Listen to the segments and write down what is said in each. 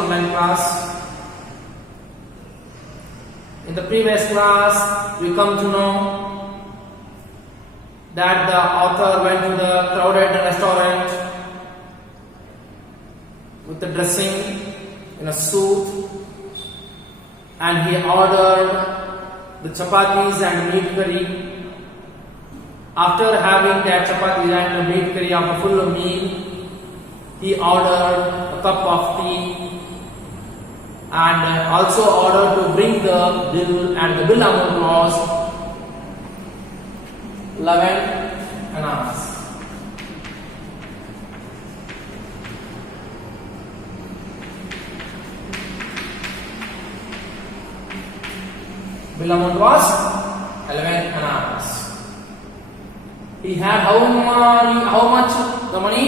online class. In the previous class, we come to know that the author went to the crowded restaurant with the dressing in a suit, and he ordered the chapatis and meat curry. After having that chapatis and the meat curry of a full meal, he ordered a cup of tea and also ordered to bring the bill, and the bill amount was 11 annas. Bill amount was 11 annas. He had how much the money?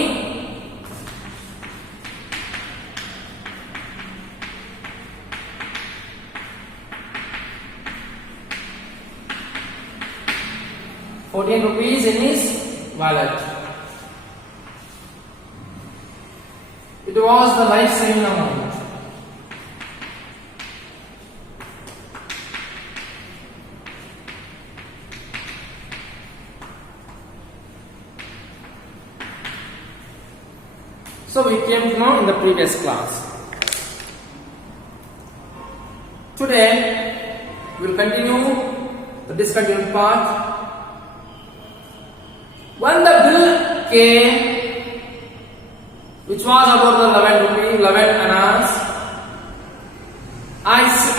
₹14 in his wallet. It was the life-saving amount. So we came to know in the previous class. Today we will continue the discontinued part. When the bill came, which was about the 11 annas,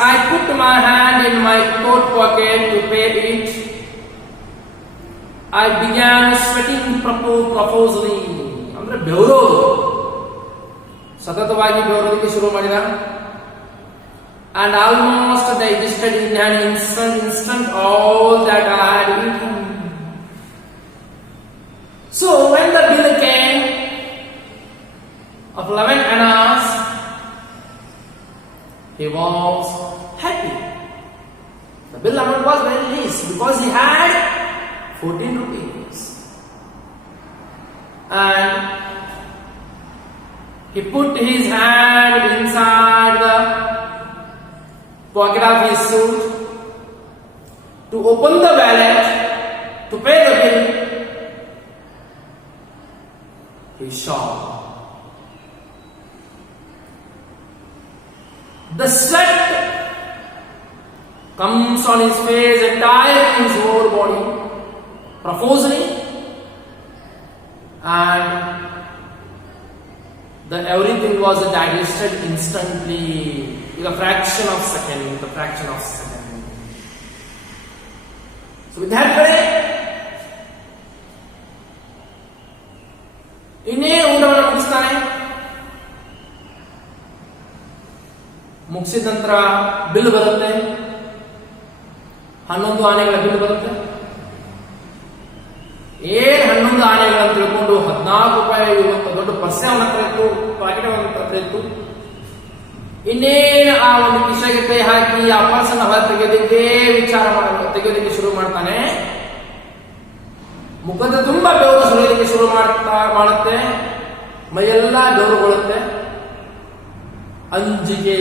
I put my hand in my coat pocket to pay it. I began sweating profusely. ಅಂದರೆ ಬೆವರೋದು, ಸತತವಾಗಿ ಬೆವರೋದಕ್ಕೆ ಶುರು ಮಾಡಿದ. And almost digested in an instant all that I had eaten. So when the bill came of 11 annas, he was happy. The bill amount was very less because he had 14 rupees. And he put his hand inside the pocket of his suit to open the wallet to pay the bill. He saw the sweat comes on his face, entire his whole body profusely, and everything was digested instantly in a fraction of second. So with that way, ಇನ್ನೇ ಊಟವನ್ನು ಮುಗಿಸ್ತಾನೆ. ಮುಗಿಸಿದ ನಂತರ ಬಿಲ್ ಬರುತ್ತೆ, 11 ಆನೆಗಳ ಬಿಲ್ ಬರುತ್ತೆ. ಏನ್ 11 ಆನೆಗಳಂತ ತಿಳ್ಕೊಂಡು ₹14 ದೊಡ್ಡ ಪರ್ಸೆ ಅವನ ಹತ್ರ ಇತ್ತು, ಪಾಕೆಟ್ ಅವನ ಹತ್ರ ಇತ್ತು. ಇನ್ನೇನು ಆ ಒಂದು ಕಿಸೆಗೆ ಕೈ ಹಾಕಿ ಆ ಪರ್ಸನ್ನ ಹೊರ ತೆಗೆಯೋದಕ್ಕೆ ಶುರು ಮಾಡ್ತಾನೆ. ಮುಖದ ತುಂಬಾ ಬೆವರು ಸುರಿಯೋದಕ್ಕೆ ಶುರು ಮಾಡುತ್ತೆ. ಮೈಯೆಲ್ಲ ಬೆವರುಗೊಳ್ಳುತ್ತೆ. ಅಂಜಿಕೆ,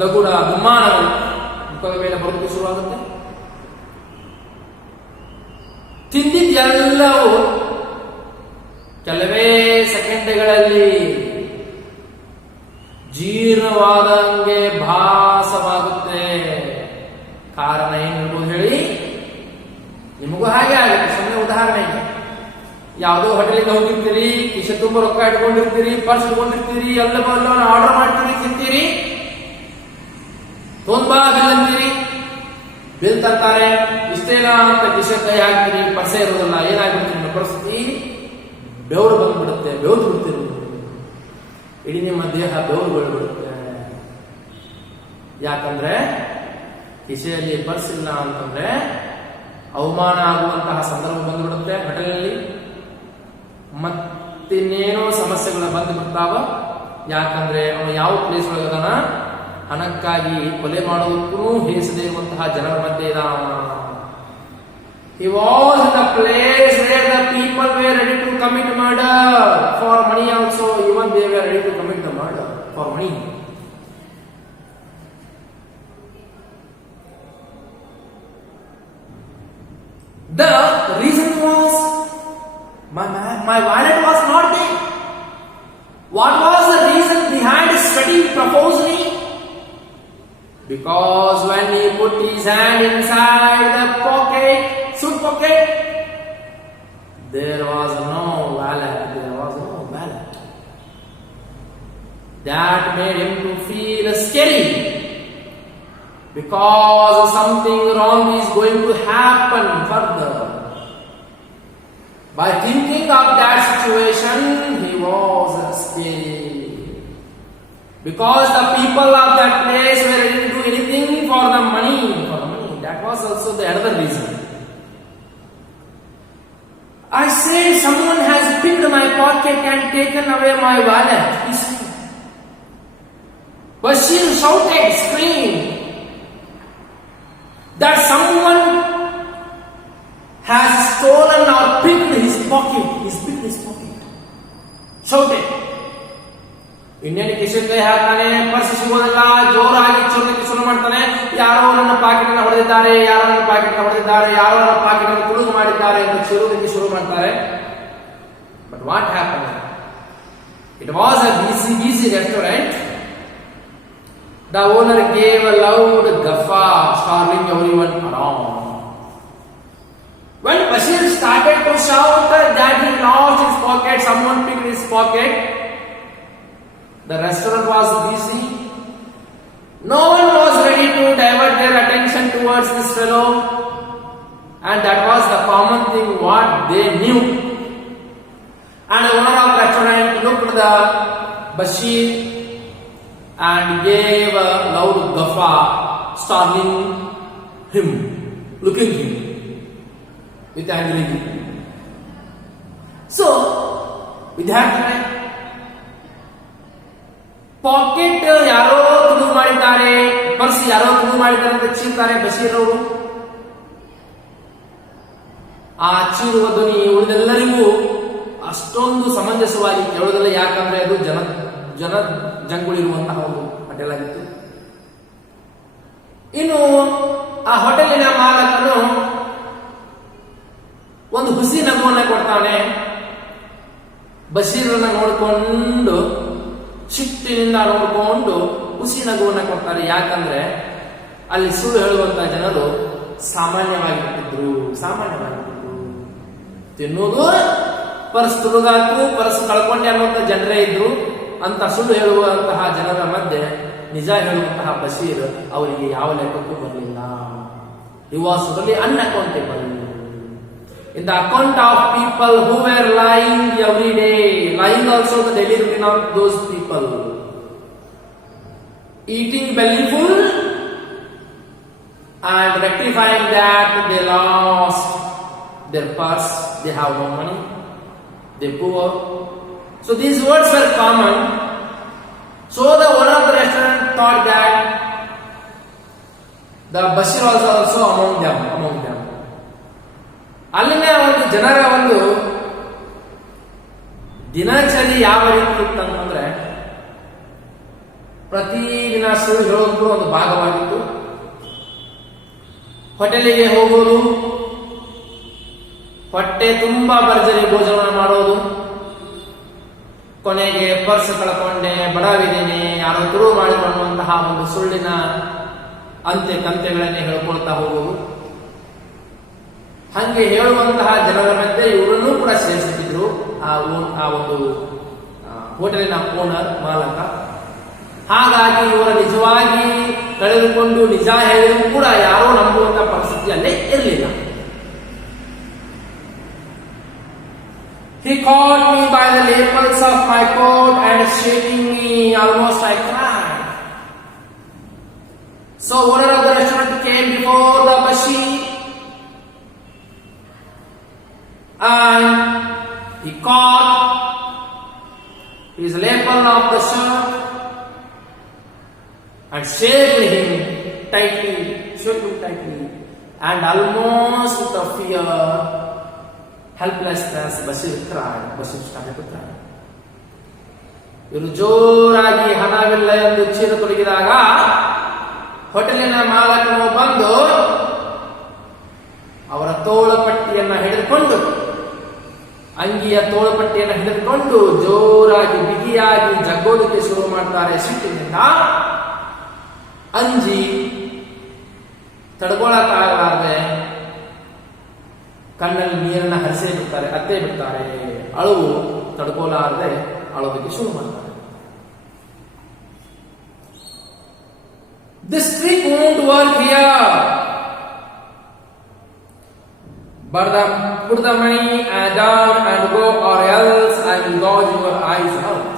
ದಗುಡ, ದುಮ್ಮಾನಗಳು ಮುಖದ ಮೇಲೆ ಬರೋದಕ್ಕೆ ಶುರುವಾಗುತ್ತೆ. ತಿಂದಿದ್ದೆಲ್ಲವೂ ಕೆಲವೇ ಸೆಕೆಂಡ್ಗಳಲ್ಲಿ ಜೀರ್ಣವಾದಂಗೆ ಭಾಸವಾಗುತ್ತೆ. ಕಾರಣ ಏನು ಹೇಳಿ, ನಿಮಗೂ ಹಾಗೆ ಆಗುತ್ತೆ. ಸುಮ್ಮನೆ ಉದಾಹರಣೆಗೆ, ಯಾವುದೋ ಹೋಟೆಲಿಗೆ ಹೋಗಿರ್ತೀರಿ, ಕಿಶೆ ತುಂಬ ರೊಕ್ಕ ಇಟ್ಕೊಂಡಿರ್ತೀರಿ, ಪರ್ಸ್ ಇಟ್ಕೊಂಡಿರ್ತೀರಿ, ಎಲ್ಲವನ್ನ ಆರ್ಡರ್ ಮಾಡ್ತೀರಿ, ತಿಂತೀರಿ, ತುಂಬಾ ಬಿಲ್ ಅಂತೀರಿ. ಬಿಲ್ ತರ್ತಾರೆ, ಇಷ್ಟೇನ ಅಂತ ಕಿಶೆ ಕೈ ಹಾಕ್ತೀರಿ, ಪರ್ಸೆ ಇರೋದಿಲ್ಲ. ಏನಾಗ್ಬಿಡ್ತೀರಿ ನಿಮ್ಮ ಪರಿಸ್ಥಿತಿ? ಬೆವರು ಬಂದ್ಬಿಡುತ್ತೆ, ಬೆವರು ಬಿಡ್ತೀರಿ, ಇಡೀ ನಿಮ್ಮ ದೇಹ ಬೆವರು ಬೆಳೆದ್ಬಿಡುತ್ತೆ. ಯಾಕಂದ್ರೆ ಕಿಸೆಯಲ್ಲಿ ಪರ್ಸ್ ಇಲ್ಲ ಅಂತಂದ್ರೆ ಅವಮಾನ ಆಗುವಂತಹ ಸಂದರ್ಭ ಬಂದ್ಬಿಡುತ್ತೆ ಹೋಟೆಲ್ನಲ್ಲಿ. ಮತ್ತಿನ್ನೇನೋ ಸಮಸ್ಯೆಗಳು ಬಂದು ಬಿಡ್ತಾವ. ಯಾಕಂದ್ರೆ ಅವನು ಯಾವ ಪ್ಲೇಸ್ ಒಳಗದಾನ, ಹಣಕ್ಕಾಗಿ ಕೊಲೆ ಮಾಡೋದಕ್ಕೂ ಹೇಸದೇ ಇರುವಂತಹ ಜನರ ಮಧ್ಯೆ ಇದಾನ. He was in a place where the people were ready to commit murder for money also. Even they were ready to commit the murder for money. The reason was my wallet was not there. What was the reason behind studying proposally? Because when he put his hand inside the pocket, suit pocket, there was no wallet. There was no wallet. That made him to feel scary, because something wrong is going to happen further. By thinking of that situation, he was scared, because the people of that place were ready to do anything for the money. That was also the other reason. I said, someone has picked my pocket and taken away my wallet. He said. Bashir shouted, screamed, that someone has stolen or picked his pocket. He's picked his pocket. Shouted. ಇನ್ನೇನು ಕಿಶನ್ ಕೈ ಹಾಕ್ತಾನೆ, ಪರ್ಸ್ ಸಿಗೋದಿಲ್ಲ, ಜೋರಾಗಿ ಚೋರ್ಲಿಕ್ಕೆ ಶುರು ಮಾಡ್ತಾನೆ. ಯಾರೋ ನನ್ನ ಪಾಕೆಟ್ ಅನ್ನು ಹೊಡೆದಿದ್ದಾರೆ, ಯಾರೋ ನನ್ನ ಪಾಕೆಟ್ ಅನ್ನು ಹೊಡೆದಿದ್ದಾರೆ, ಯಾರೋ ನನ್ನ ಪಾಕೆಟ್ ಅನ್ನು ತುಳುಗು ಮಾಡಿದ್ದಾರೆ ಎಂದು ಚೀರುವುದಕ್ಕೆ ಶುರು ಮಾಡ್ತಾರೆ. But what happened? It was a busy restaurant. The owner gave a loud guffaw, startling everyone around. When Bashir started to shout that he lost his pocket, someone picked his pocket, the restaurant was busy. No one was ready to divert their attention towards this fellow, and that was the common thing what they knew. And the owner of the restaurant looked at the Bashir and gave a loud guffaw, startling him, looking him with angry. So, with that, pocket ಯಾರೋ ತುಳು ಮಾಡಿದ್ದಾರೆ, ಪರ್ಸ್ ಯಾರೋ ತುಳು ಮಾಡಿದ್ದಾರೆ ಅಂತ ಚೀರ್ತಾರೆ ಬಶೀರ್ ಅವರು. ಆ ಚೀರುವ ಧ್ವನಿ ಉಳಿದೆಲ್ಲರಿಗೂ ಅಷ್ಟೊಂದು ಸಮಂಜಸವಾಗಿ ಕೇಳೋದಿಲ್ಲ, ಯಾಕಂದ್ರೆ ಅದು ಜನ ಜಂಗುಳಿರುವಂತಹ ಒಂದು ಹೋಟೆಲ್ ಆಗಿತ್ತು. ಇನ್ನು ಆ ಹೋಟೆಲಿನ ಮಾಲಕನು ಒಂದು ಹುಸಿ ನಗುವನ್ನ ಕೊಡ್ತಾನೆ. ಬಶೀರನ್ನ ನೋಡಿಕೊಂಡು ಶಿಟ್ಟಿನಿಂದ ನೋಡಿಕೊಂಡು ಹುಸಿ ನಗುವನ್ನ ಕೊಡ್ತಾರೆ. ಯಾಕಂದ್ರೆ ಅಲ್ಲಿ ಸುಳ್ಳು ಹೇಳುವಂತಹ ಜನರು ಸಾಮಾನ್ಯವಾಗಿಬಿಟ್ಟಿದ್ರು. ತಿನ್ನೋದು ಪರ್ಸ್ ತುಳುಗಾಕು, ಪರ್ಸ್ ಕಳ್ಕೊಂಡೆ ಅನ್ನುವಂಥ ಜನರೇ ಇದ್ರು. ಅಂತ ಸುಳ್ಳು ಹೇಳುವಂತಹ ಜನರ ಮಧ್ಯೆ ನಿಜ ಹೇಳುವಂತಹ ಬಶೀರ್ ಅವರಿಗೆ ಯಾವ ಲೆಕ್ಕಕ್ಕೂ ಬರಲಿಲ್ಲ. He was totally unaccountable in the account of people who were lying every day, lying also the daily routine of those people, eating belly full and rectifying that they lost their purse, they have no money, they poor. So these words were common. So the owner of the restaurant thought that the Bashir was also among them. ಅಲ್ಲಿನ ಒಂದು ಜನರ ಒಂದು ದಿನಚರಿ ಯಾವ ರೀತಿ ಇತ್ತಂತಂದ್ರೆ, ಪ್ರತಿದಿನ ಸುಳ್ಳು ಹೇಳೋದು ಒಂದು ಭಾಗವಾಗಿತ್ತು. ಹೋಟೆಲಿಗೆ ಹೋಗೋದು, ಹೊಟ್ಟೆ ತುಂಬಾ ಭರ್ಜರಿ ಭೋಜನ ಮಾಡೋದು, ಕೊನೆಗೆ ಪರ್ಸ್ ಕಳ್ಕೊಂಡೆ, ಬಡವಿದ್ದೇನೆ, ಯಾರೋ ತುಳು ಮಾಡಿಕೊಳ್ಳುವಂತಹ ಒಂದು ಸುಳ್ಳಿನ ಅಂತ್ಯ ಕಂತ್ಯಗಳನ್ನೇ ಹೇಳ್ಕೊಳ್ತಾ ಹೋಗುವುದು. ಹಂಗೆ ಹೇಳುವಂತಹ ಜನರ ಮಧ್ಯೆ ಇವರನ್ನೂ ಕೂಡ ಸೇರಿಸುತ್ತಿದ್ರು ಆ ಒಂದು ಹೋಟೆಲಿನ ಓನರ್, ಮಾಲಕ. ಹಾಗಾಗಿ ಇವರ ನಿಜವಾಗಿ ಕಳೆದುಕೊಂಡು ನಿಜ ಹೇಳಿದ್ರು ಕೂಡ ಯಾರೋ ನಂಬುವಂತಹ ಪರಿಸ್ಥಿತಿಯಲ್ಲೇ ಇರಲಿಲ್ಲ. He caught me by the lapels of my coat and shaking me, almost I cried. So owner of the restaurant came before the Bashir and he caught his lapel of the shirt and shook him tightly, and almost with a fear, helplessness, Bashir cried. Bashir started to cry. ಇವರು ಜೋರಾಗಿ ಹಣವಿಲ್ಲ ಎಂದು ಚೀರತೊಡಗಿದಾಗ ಹೋಟೆಲಿನ ಮಾಲಕನು ಬಂದು ಅವರ ತೋಳಪಟ್ಟಿಯನ್ನು ಹಿಡಿದುಕೊಂಡು, ಅಂಗಿಯ ತೋಳಪಟ್ಟಿಯನ್ನು ಹಿಡಿದುಕೊಂಡು ಜೋರಾಗಿ ಬಿಗಿಯಾಗಿ ಜಗ್ಗೋದಕ್ಕೆ ಶುರು ಮಾಡ್ತಾರೆ. ಸಿಟ್ಟಿನಿಂದ ಅಂಜಿ ತಡ್ಕೊಳಕ್ಕಾಗಲಾರದೆ ಕಣ್ಣಲ್ಲಿ ನೀರನ್ನ ಹರಿಸೇ ಬಿಡ್ತಾರೆ, ಅತ್ತೇ ಬಿಡ್ತಾರೆ. ಅಳುವು ತಡ್ಕೊಲಾರದೆ ಅಳೋದಕ್ಕೆ ಶುರು ಮಾಡ್ತಾರೆ. This trick won't work here. But put the money down and go, or else I will gouge your eyes out.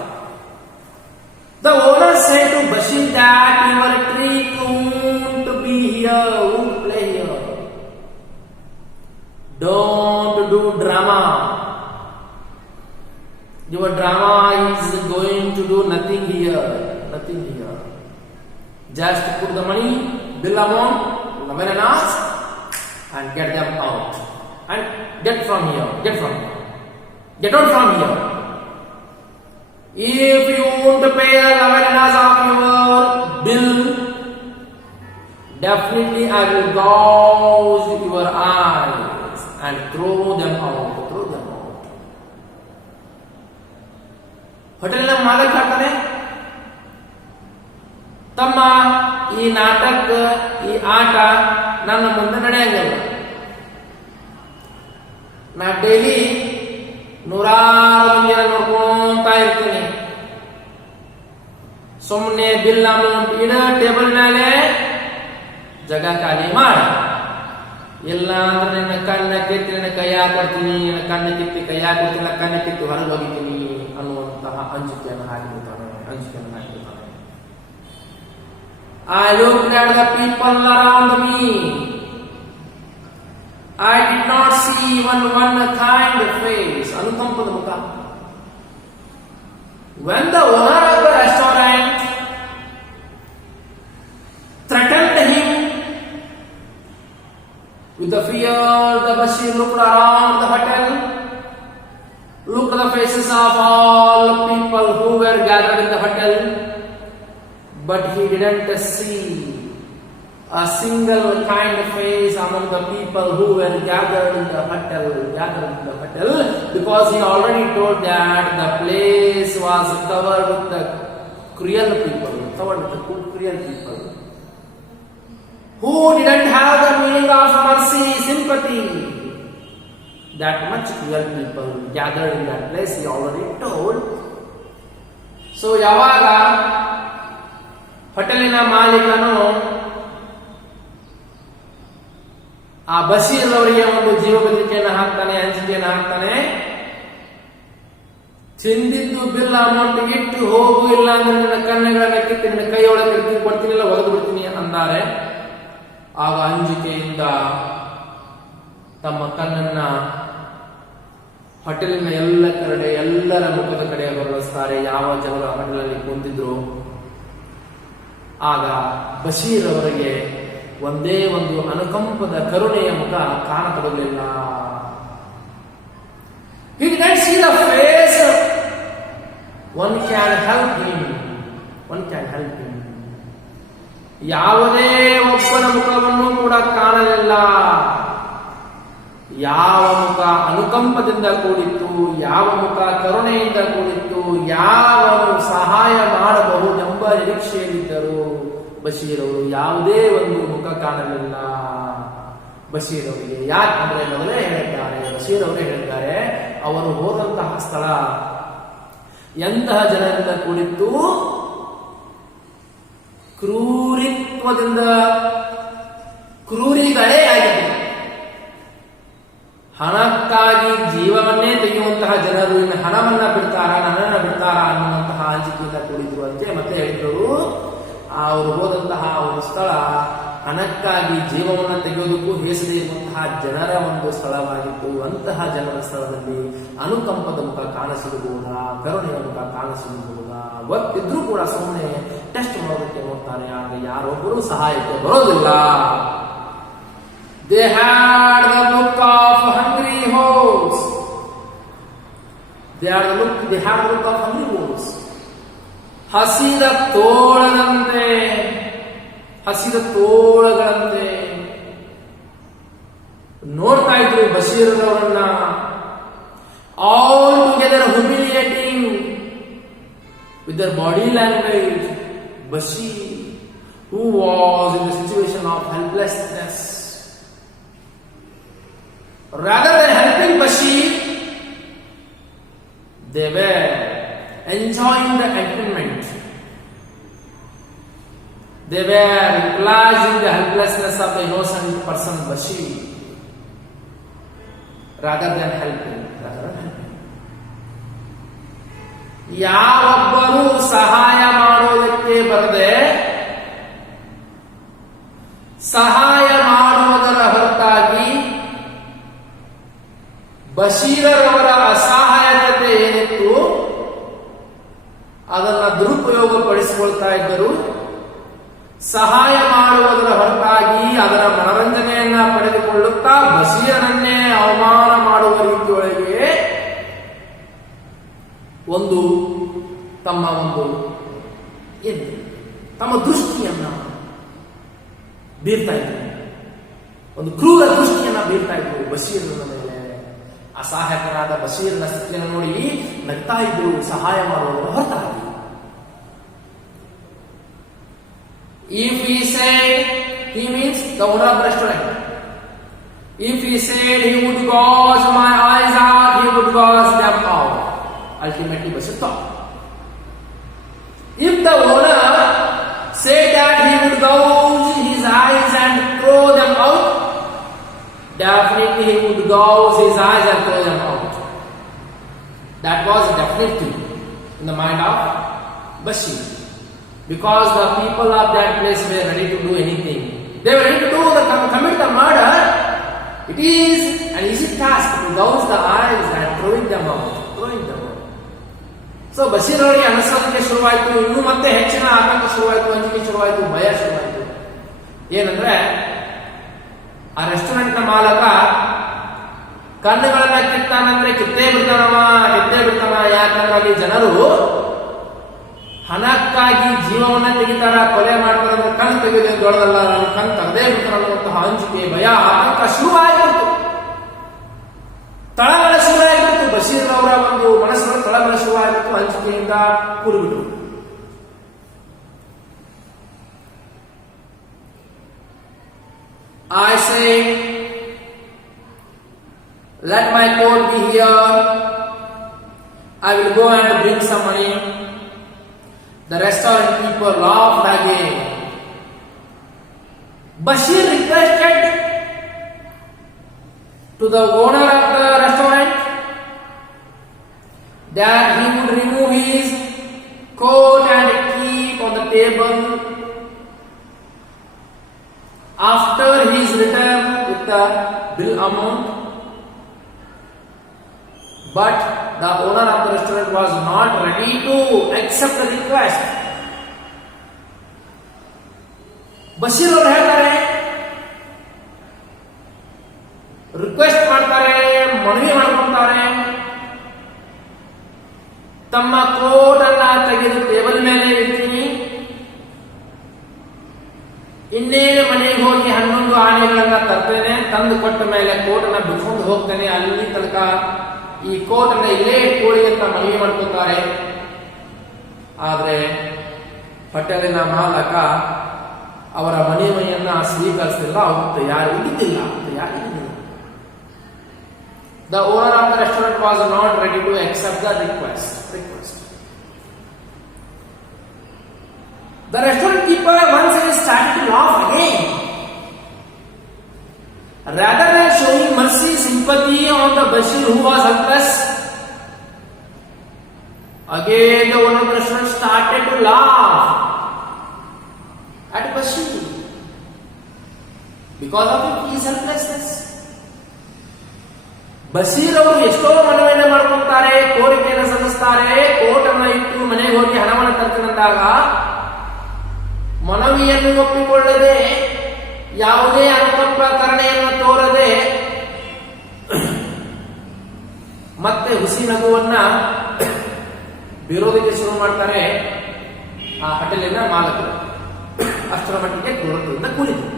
The owner said to Bashir that your trick won't be here, won't play here. Don't do drama. Your drama is going to do nothing here. Nothing here. Just put the money, bill amount, 11 annas, and get them out. And get from here. Get from here. Get out from here. If you won't pay the 11 annas of your bill, definitely I will gouge your eyes and throw them out. Throw them out. ಹೋಟೆಲ್ನ ಮಾಲಕ ಹಾಕ್ತಾನೆ, ತಮ್ಮ ಈ ನಾಟಕ, ಈ ಆಟ ನನ್ನ ಮುಂದೆ ನಡೆಯಂಗಿಲ್ಲ. ನಾ ಡೈಲಿ ನೂರಾರು ಮಂದಿನ ನೋಡ್ಕೊಂತ ಇರ್ತೀನಿ. ಸುಮ್ಮನೆ ಬಿಲ್ ಅಮೌಂಟ್ ಇಡ ಟೇಬಲ್ ಮೇಲೆ ಜಾಗ ಖಾಲಿ ಮಾಡ, ಇಲ್ಲ ಅಂದ್ರೆ ನಿನ್ನ ಕಣ್ಣ ಕಿತ್ತಿ ನಿನ್ನ ಕೈಯಾಗ ಕೊಡ್ತೀನಿ, ನಿನ್ನ ಕಣ್ಣ ಕಿತ್ತಿ ಕೈಯಾಗ ಕೊಡ್ತೀನಿ, ಕಣ್ಣ ಕಿತ್ತಿ ಹೊರಗೆ ಹೋಗಿದ್ದೀನಿ ಅನ್ನುವಂತಹ ಅಂಜಿಕೆಯನ್ನು ಹಾಕಿಬಿಡ್ತಾನೆ. I looked at the people around me. I did not see even one kind face. ಅನುಕಂಪದ ಮುಖ. When the owner of the restaurant threatened him with the fear, the Bashir looked around the hotel, looked at the faces of all people who were gathered in the hotel, but he didn't see a single kind face among the people who were gathered in the hotel, because he already told that the place was covered with the cruel people, who didn't have the meaning of mercy, sympathy. That much cruel people gathered in that place, he already told. So ಯಾವಾಗ ಹೋಟೆಲಿನ ಮಾಲೀಕನು ಆ ಬಶೀರ್ ಅವರಿಗೆ ಒಂದು ಜೀವ ಬೆದರಿಕೆಯನ್ನು ಹಾಕ್ತಾನೆ, ಅಂಜಿಕೆಯನ್ನು ಹಾಕ್ತಾನೆ. ತಿಂದಿದ್ದು ಬಿಲ್ ಅಮೌಂಟ್ ಇಟ್ಟು ಹೋಗು, ಇಲ್ಲ ಅಂದ್ರೆ ನಿನ್ನ ಕಣ್ಣುಗಳನ್ನ ಕಿತ್ತಿ ನಿನ್ನ ಕೈಯೊಳಗೆ ಇಡ್ತೀನಿ, ಕೊಡ್ತೀನಿ, ಇಲ್ಲ ಒಗೆದು ಬಿಡ್ತೀನಿ ಅಂದಾರೆ. ಆಗ ಅಂಜಿಕೆಯಿಂದ ತಮ್ಮ ಕಣ್ಣನ್ನ ಹೋಟೆಲಿನ ಎಲ್ಲ ಕಡೆ, ಎಲ್ಲರ ಮುಖದ ಕಡೆ ಹೊರಳಿಸ್ತಾರೆ, ಯಾವ ಜನರು ಹೋಟೆಲಲ್ಲಿ ಕುಂತಿದ್ರು. ಆಗ ಬಶೀರ್ ಅವರಿಗೆ ಒಂದೇ ಒಂದು ಅನುಕಂಪದ ಕರುಣೆಯ ಮುಖ ಕಾಣತೊಡಗಲಿಲ್ಲ. He didn't see the face. One can help him. ಯಾವುದೇ ಒಬ್ಬನ ಮುಖವನ್ನು ಕೂಡ ಕಾಣಲಿಲ್ಲ. ಯಾವ ಮುಖ ಅನುಕಂಪದಿಂದ ಕೂಡಿತ್ತು, ಯಾವ ಮುಖ ಕರುಣೆಯಿಂದ ಕೂಡಿತ್ತು, ಯಾವನು ಸಹಾಯ ಮಾಡಬಹುದೆಂಬ ನಿರೀಕ್ಷೆಯಲ್ಲಿದ್ದರು ಬಶೀರ್ ಅವರು. ಯಾವುದೇ ಒಂದು ಮುಖ ಕಾಣಲಿಲ್ಲ ಬಶೀರ್ ಅವರಿಗೆ. ಯಾಕಂದ್ರೆ ಮೊದಲೇ ಹೇಳಿದ್ದಾರೆ, ಬಶೀರ್ ಅವರೇ ಹೇಳಿದ್ದಾರೆ, ಅವರು ಹೋದಂತಹ ಸ್ಥಳ ಎಂತಹ ಜನರಿಂದ ಕೂಡಿತ್ತು? ಕ್ರೂರಿತ್ವದಿಂದ, ಕ್ರೂರಿಗಳೇ ಆಗಿದೆ. ಹಣಕ್ಕಾಗಿ ಜೀವವನ್ನೇ ತೆಗೆಯುವಂತಹ ಜನರು ಇನ್ನು ಹಣವನ್ನ ಬಿಡ್ತಾರಾ, ನನ್ನನ್ನ ಬಿಡ್ತಾರಾ ಅನ್ನುವಂತಹ ಅಂಜಿಕೆಯಿಂದ ಕೂಡಿದ್ರು ಅಂತೆ. ಮತ್ತೆ ಹೇಳಿದ್ರು, ಅವರು ಹೋದಂತಹ ಒಂದು ಸ್ಥಳ ಹಣಕ್ಕಾಗಿ ಜೀವವನ್ನು ತೆಗೆಯೋದಕ್ಕೂ ಹೇಸದೇ ಇರುವಂತಹ ಜನರ ಒಂದು ಸ್ಥಳವಾಗಿತ್ತು. ಅಂತಹ ಜನರ ಸ್ಥಳದಲ್ಲಿ ಅನುಕಂಪದ ಮುಖ ಕಾಣಸಿಗಬಹುದಾ, ಕರುಣೆಯ ಮುಖ ಕಾಣಸಿಗಬಹುದಾ? ಗೊತ್ತಿದ್ರೂ ಕೂಡ ಸುಮ್ಮನೆ ಟೆಸ್ಟ್ ಮಾಡೋದಕ್ಕೆ ನೋಡ್ತಾರೆ, ಆಗ ಯಾರೊಬ್ಬರೂ ಸಹಾಯಕ್ಕೆ ಬರೋದಿಲ್ಲ. They had the look of hungry wolves. They had the look of hungry wolves. ಹಸಿದ ತೋಳದಂತೆ, ಹಸಿದ ತೋಳಗಳಂತೆ ನೋಡ್ತಾ ಇದ್ರು ಬಶೀರರವರನ್ನ. All together humiliating with their body language. Bashir, who was in the situation of helplessness, rather than helping Bashir, they were enjoying the entertainment. They were realizing the helplessness of the innocent person Bashir, rather than helping. ಯಾವೊಬ್ಬರೂ ಸಹಾಯ ಮಾಡೋದಕ್ಕೆ ಬರದೆ ಸಹಾಯ ಮಾಡುವುದರ ಹೊರತಾಗಿ ಬಶೀರರವರ ಅಸಹಾಯಕತೆ ಏನಿತ್ತು ಅದನ್ನು ದುರುಪಯೋಗಪಡಿಸಿಕೊಳ್ತಾ ಇದ್ದರು. ಸಹಾಯ ಮಾಡುವುದರ ಹೊರತಾಗಿ ಅದರ ಮನರಂಜನೆಯನ್ನ ಪಡೆದುಕೊಳ್ಳುತ್ತಾ ಬಶೀರನನ್ನೇ ಅವಮಾನ ಮಾಡುವ ರೀತಿಯೊಳಗೆ ಒಂದು ತಮ್ಮ ದೃಷ್ಟಿಯನ್ನ ಬೀರ್ತಾ ಇದ್ರು, ಒಂದು ಕ್ರೂರ ದೃಷ್ಟಿಯನ್ನ ಬೀರ್ತಾ ಇದ್ರು ಬಶೀರನ ಮೇಲೆ. ಅಸಹಾಯಕರಾದ ಬಶೀರನ ಸ್ಥಿತಿಯನ್ನು ನೋಡಿ ನಗ್ತಾ ಇದ್ರು ಸಹಾಯ ಮಾಡುವುದರ ಹೊರತಾಗಿ. If he said, he means the owner of the restaurant. If he said he would gouge my eyes out, he would gouge them out. Ultimately, Bashir thought. If the owner said that he would gouge his eyes and throw them out, definitely he would gouge his eyes and throw them out. That was a definite thing in the mind of Bashir. Because the people of that place were ready to do anything. They were ready to commit the murder. It is an easy task to gouge the eyes and throwing them out. So Basheer ಅವರಿಗೆ ಅನಿಸೋದಕ್ಕೆ ಶುರುವಾಯಿತು. ಇನ್ನೂ ಮತ್ತೆ ಹೆಚ್ಚಿನ ಆತಂಕ ಶುರುವಾಯಿತು, ಅಂಜಿಕೆ ಶುರುವಾಯಿತು, ಭಯ ಶುರುವಾಯಿತು. ಏನಂದ್ರೆ ಆ ರೆಸ್ಟೋರೆಂಟ್ ನ ಮಾಲಕ ಕಣ್ಣುಗಳನ್ನ ಕಿತ್ತಾನಂದ್ರೆ ಕಿತ್ತೇ ಬಿಡ್ತಾನ. ಯಾಕಂದ್ರೆ ಅಲ್ಲಿ ಜನರು ಹಣಕ್ಕಾಗಿ ಜೀವವನ್ನ ತೆಗಿತಾರ, ಕೊಲೆ ಮಾಡ್ತಾರ. ಅಂದ್ರೆ ಕಣ್ಣು ತೆಗೆಯೋದು ದೊಡ್ಡದಲ್ಲ, ಕಣ್ಣು ತೆಗೆದೇ ಬಿಡ್ತಾರ ಅನ್ನುವಂತಹ ಅಂಜಿಕೆ, ಭಯ, ಆತಂಕ ಶುರುವಾಗಿತ್ತು. ತಳಮಳ ಶುರುವಾಗಿತ್ತು. ಬಶೀರ್ ಅವರ ಒಂದು ಮನಸ್ಸಿನಲ್ಲಿ ತಳಮಳ ಶುರುವಾಗಿತ್ತು, ಅಂಜಿಕೆಯಿಂದ ಕೂಡಿಬಿಟ್ಟು. I say, let my coat be here. I will go and bring some money. The restaurant people laughed again. Bashir requested to the owner of the restaurant that he would remove his coat and keep on the table after his return with the bill amount. But the owner of the restaurant was not ready to accept the request. Basheer ಅವರು ಹೇಳ್ತಾರೆ, ರಿಕ್ವೆಸ್ಟ್ ಮಾಡ್ತಾರೆ, ಮನವಿ ಮಾಡ್ಕೊಂತಾರೆ. ತಮ್ಮ ಕೋಟ್ ಅನ್ನ ತೆಗೆದು ಟೇಬಲ್ ಮೇಲೆ ಇಡ್ತೀನಿ, ಇನ್ನೇನು ಮನೆಗೆ ಹೋಗಿ 11 ಆನೆಗಳನ್ನ ತರ್ತೇನೆ, ತಂದು ಕೊಟ್ಟ ಮೇಲೆ ಕೋಟ್ ಅನ್ನ ಬಿಟ್ಕೊಂಡು ಹೋಗ್ತೇನೆ, ಅಲ್ಲಿ ತನಕ ಈ ಕೋಟ್ ಅನ್ನ ಇಲ್ಲೇ ಇಟ್ಕೊಳ್ಳಿ ಅಂತ ಮನವಿ ಮಾಡ್ಕೊತಾರೆ. ಆದ್ರೆ ಹೋಟೆಲಿನ ಮಾಲಕ ಅವರ ಮನವಿಯನ್ನ ಸ್ವೀಕರಿಸಿಲ್ಲ, ಅವರು ತಯಾರಿದ್ದಿಲ್ಲ. The owner of the restaurant was not ready to accept the request. The restaurant keeper once again started to laugh again. Rather than showing mercy, sympathy on the Bashir who was helpless, again the owner of the restaurant started to laugh at Bashir because of his helplessness. Basheer ಅವರು ಎಷ್ಟೋ ಮನವಿಯನ್ನು ಮಾಡ್ಕೊಳ್ತಾರೆ, ಕೋರಿಕೆಯನ್ನು ಸಲ್ಲಿಸ್ತಾರೆ, ಕೋಟ್ ಅನ್ನ ಇಟ್ಟು ಮನೆಗೆ ಹೋಗಿ ಹಣವನ್ನು ತರ್ತೀನಂದಾಗ ಮನವಿಯನ್ನು ಒಪ್ಪಿಕೊಳ್ಳದೆ, ಯಾವುದೇ ಅನುಕಂಪ ಕರುಣೆಯನ್ನು ತೋರದೆ ಮತ್ತೆ ಹುಸಿ ನಗುವನ್ನ ಬೀರೋದಕ್ಕೆ ಶುರು ಮಾಡ್ತಾರೆ. ಆ ಹೋಟೆಲಿನ ಮಾಲಕರು. ಅಷ್ಟರ ಮಟ್ಟಿಗೆ ಕ್ರೂರತೆಯಿಂದ ಕೂಡಿದ್ರು.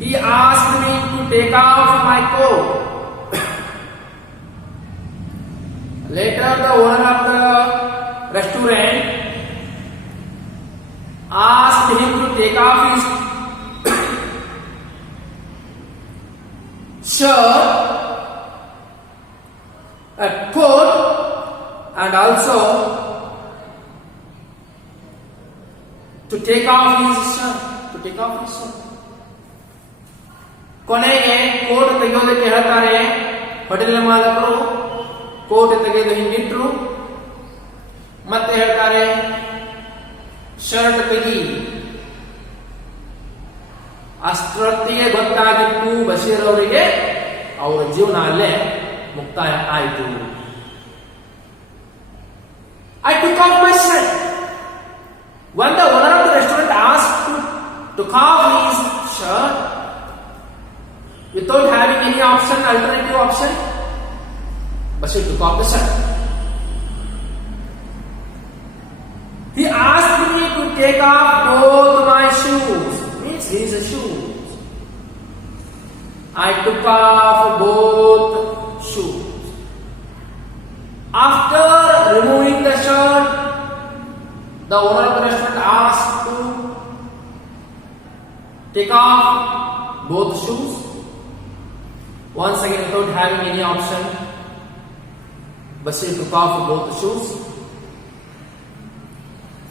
He asked me to take off my coat. Later, the owner of the restaurant asked him to take off his shirt, a coat, and also to take off his shirt. ಕೊನೆಗೆ ಕೋಟ್ ತೆಗೆಯೋದಕ್ಕೆ ಹೇಳ್ತಾರೆ. ಹೋಟೆಲ್ ಮಾಲಕರು ಕೋಟ್ ತೆಗೆದು ಹಿಂಗಿಟ್ರು. ಮತ್ತೆ ಹೇಳ್ತಾರೆ ಶರ್ಟ್ ತೆಗಿ. ಅಷ್ಟೊತ್ತಿಗೆ ಗೊತ್ತಾಗಿತ್ತು ಬಶೀರ್ ಅವರಿಗೆ ಅವರ ಜೀವನ ಅಲ್ಲೇ ಮುಕ್ತಾಯ ಆಯಿತು. I took off my shirt. When the owner of the restaurant asked to take off his shirt, without having any alternative option, Bashir took off the shirt. He asked me to take off both my shoes. Means his shoes. I took off both shoes. After removing the shirt, the owner of the restaurant asked to take off both shoes. Once again, without having any option, Bashir took off both the shoes.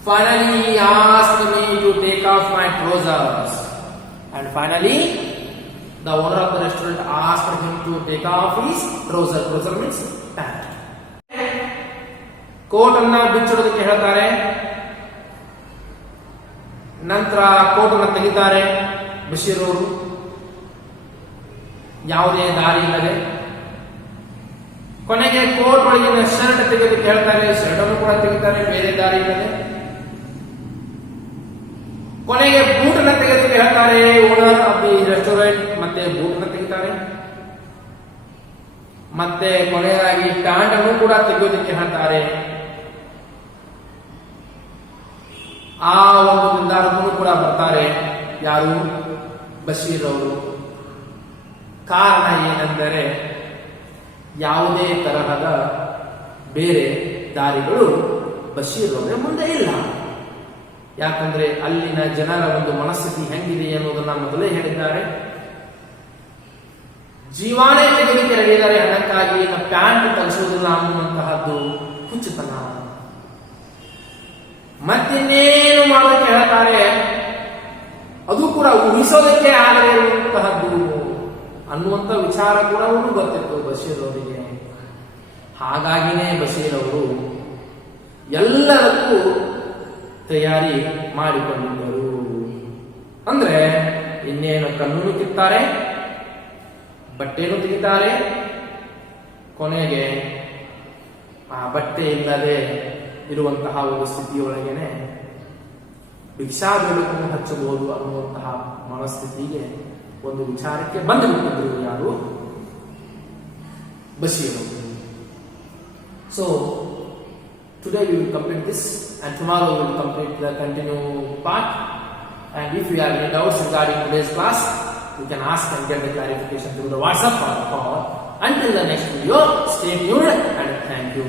Finally, he asked me to take off my trousers. And finally, the owner of the restaurant asked him to take off his trouser. Trouser means pant. Coat ಅನ್ನ ಬಿಚ್ಚಿಡೋದಕ್ಕೆ ಹೇಳ್ತಾರೆ. ನಂತರ ಕೋಟ್ ಅನ್ನು ತೆಗಿತಾರೆ ಬಶೀರ್ ಅವರು, ಯಾವುದೇ ದಾರಿ ಇಲ್ಲದೆ. ಕೊನೆಗೆ ಕೋಟ್ ಒಳಗಿನ ಶರ್ಟ್ ತೆಗೆಯೋದಕ್ಕೆ ಹೇಳ್ತಾರೆ. ಶರ್ಟ್ ಅನ್ನು ಕೂಡ ತೆಗಿತಾರೆ, ಬೇರೆ ದಾರಿ ಇಲ್ಲದೆ. ಕೊನೆಗೆ ಬೂಟ್ ಅನ್ನ ತೆಗೆಯೋದಕ್ಕೆ ಹೇಳ್ತಾರೆ ಓನರ್ ಆಫ್ ದಿ ರೆಸ್ಟೋರೆಂಟ್. ಮತ್ತೆ ಬೂಟ್ ಅನ್ನ ತೆಗಿತಾರೆ. ಮತ್ತೆ ಕೊನೆಯಾಗಿ ಪ್ಯಾಂಟ್ ಅನ್ನು ಕೂಡ ತೆಗೆಯೋದಕ್ಕೆ ಹೇಳ್ತಾರೆ. ಆ ಒಂದು ನಿರ್ಧಾರಕ್ಕೂ ಕೂಡ ಬರ್ತಾರೆ ಯಾರು, ಬಶೀರ್ ಅವರು. ಕಾರಣ ಏನೆಂದರೆ ಯಾವುದೇ ತರಹದ ಬೇರೆ ದಾರಿಗಳು ಬಶೀರ್ ಅವರ ಮುಂದೆ ಇಲ್ಲ. ಯಾಕಂದ್ರೆ ಅಲ್ಲಿನ ಜನರ ಒಂದು ಮನಸ್ಥಿತಿ ಹೆಂಗಿದೆ ಅನ್ನೋದನ್ನ ಮೊದಲೇ ಹೇಳಿದ್ದಾರೆ. ಜೀವಾನೇ ತೆಗೆದಕ್ಕೆ ರೆಡಿದ್ದಾರೆ, ಹಣಕ್ಕಾಗಿ ಪ್ಯಾಂಟ್ ತರಿಸುವುದಿಲ್ಲ ಅನ್ನುವಂತಹದ್ದು ಹುಚ್ಚುತನ. ಮತ್ತಿನ್ನೇನು ಮಾಡೋದಕ್ಕೆ ಹೇಳ್ತಾರೆ, ಅದು ಕೂಡ ಊಹಿಸೋದಕ್ಕೆ ಆಗದೇ ಇರುವಂತಹದ್ದು ಅನ್ನುವಂಥ ವಿಚಾರ ಕೂಡ ಅವರು ಗೊತ್ತಿತ್ತು ಬಶೀರ್ ಅವರಿಗೆ. ಹಾಗಾಗಿನೇ ಬಶೀರ್ ಅವರು ಎಲ್ಲದಕ್ಕೂ ತಯಾರಿ ಮಾಡಿಕೊಂಡಿದ್ದರು. ಅಂದ್ರೆ ಇನ್ನೇನು ಕಣ್ಣು ಕಿತ್ತಾರೆ, ಬಟ್ಟೆಯನ್ನು ತೆಗಿತಾರೆ. ಕೊನೆಗೆ ಆ ಬಟ್ಟೆ ಇಲ್ಲದೆ ಇರುವಂತಹ ಒಂದು ಸ್ಥಿತಿಯೊಳಗೇನೆ ಭಿಕ್ಷಾ ಬೇಡಕನ್ನು ಹಚ್ಚಬಹುದು ಅನ್ನುವಂತಹ ಮನಸ್ಥಿತಿಗೆ ಒಂದು ವಿಚಾರಕ್ಕೆ ಬಂದುಬಿಟ್ಟಿದ್ರು ಯಾರು, Basheer. So today we will complete this and tomorrow we will complete the continue part. And if you have any doubts regarding today's class, you can ask and get the clarification through the WhatsApp or call. Until the next video, stay tuned and thank you.